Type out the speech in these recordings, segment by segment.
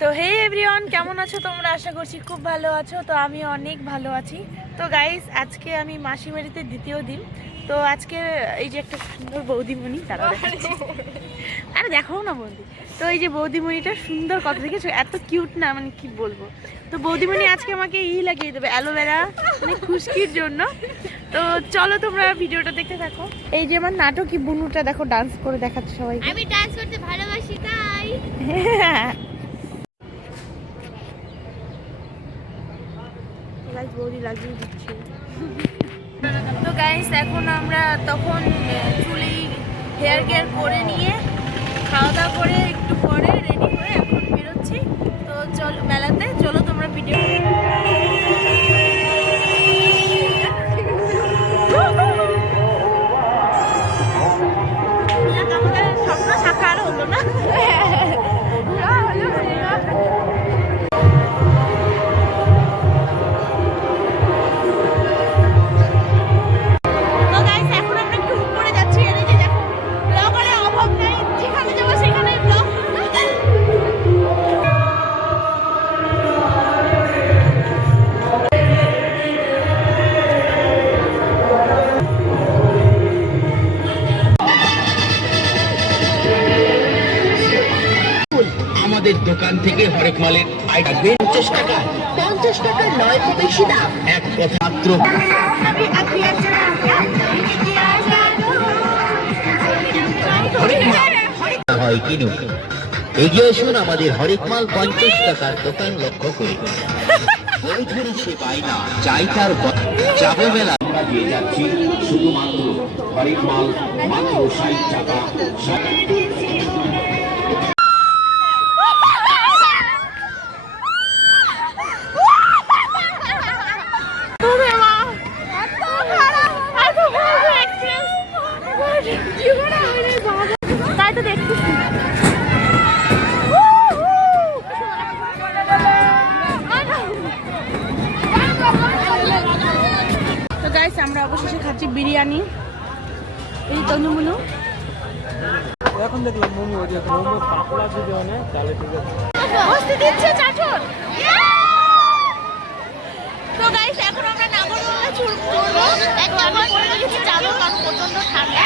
তো হে এভরিওয়ান, কেমন আছো তোমরা? আশা করছি খুব ভালো আছো। তো আমি অনেক ভালো আছি। তো গাইস, আজকে আমি মাসি বাড়িতে দ্বিতীয় দিন। তো আজকে এই যে একটা সুন্দর বৌদিমণি, তারা দেখাচ্ছি। আরে দেখো না বৌদি। তো এই যে বৌদিমণিটা সুন্দর, কথা দেখেছো? এত কিউট না, মানে কি বলবো। তো বৌদিমণি আজকে আমাকে লাগিয়ে দেবে অ্যালোভেরা, মানে খুশকির জন্য। তো চলো তোমরা ভিডিওটা দেখতে থাকো। এই যে আমার নাটকী বুনুটা দেখো ডান্স করে দেখাচ্ছে সবাই। আমি ডান্স করতে ভালোবাসি তাই। বৌদি লাগিয়ে দিচ্ছে। তো গাইস, এখন আমরা তখন চুলে হেয়ার কেয়ার করে নিয়ে খাওয়া দাওয়া করে একটু পরে রেডি হয়ে এখন বেরোচ্ছি। তো চলো মেলাতে, চলো তোমরা ভিডিও। আমাদের স্বপ্ন সাকার হলো না। আমাদের দোকান থেকে হরেক মালের আয় থাকবে 50 টাকা। 50 টাকা নয়, তো বেশি দাম। এক কথা মাত্র। হয় কিনুন, এগিয়ে আসুন আমাদের হরেক মাল 50 টাকার দোকান লক্ষ্য করে। ওই ধরে সে পায় না, চাই তার যাবো মেলা। আমরা দিয়ে যাচ্ছি শুধুমাত্র হরেক মাল মাত্র 60 টাকা। তাই তো দেখতেছি। তো গাইস, আমরা অবশেষে খাচ্ছি বিরিয়ানি। এই তনুমুনু এখন দেখলাম মোমো, যে মোমো পাতলা যদি অনেক তাহলে ঠিক আছে। বসতে দিচ্ছে চাচর। তো গাইস, এখন আমরা নাগরদোলনা চড়বো। একদম আমি পরে রেখেছি চাদর, কারণ প্রচন্ড ঠান্ডা।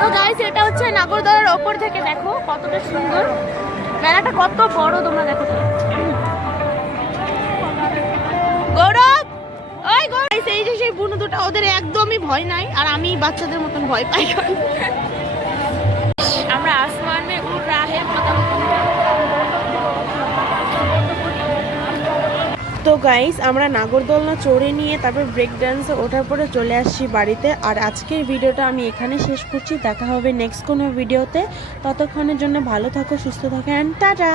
তো গাইস, এটা হচ্ছে নাগরদোলার ওপর থেকে দেখো কতটা সুন্দর, মেলাটা কত বড় তোমরা দেখো। গৌরব, ওই গৌরব, এই যে সেই বুনু দুটো, ওদের একদমই ভয় নাই, আর আমি বাচ্চাদের মতন ভয় পাই। আমরা আসমান মে উড় রা হে পতঙ্গ। তো গাইস, আমরা নাগরদোলনা চড়ে নিয়ে তারপর ব্রেক ডান্সে ওঠার পরে চলে আসছি বাড়িতে। আর আজকের ভিডিওটা আমি এখানে শেষ করছি। দেখা হবে নেক্সট কোনো ভিডিওতে। ততক্ষণের জন্য ভালো থাকো, সুস্থ থাকো, এন্ড টাটা।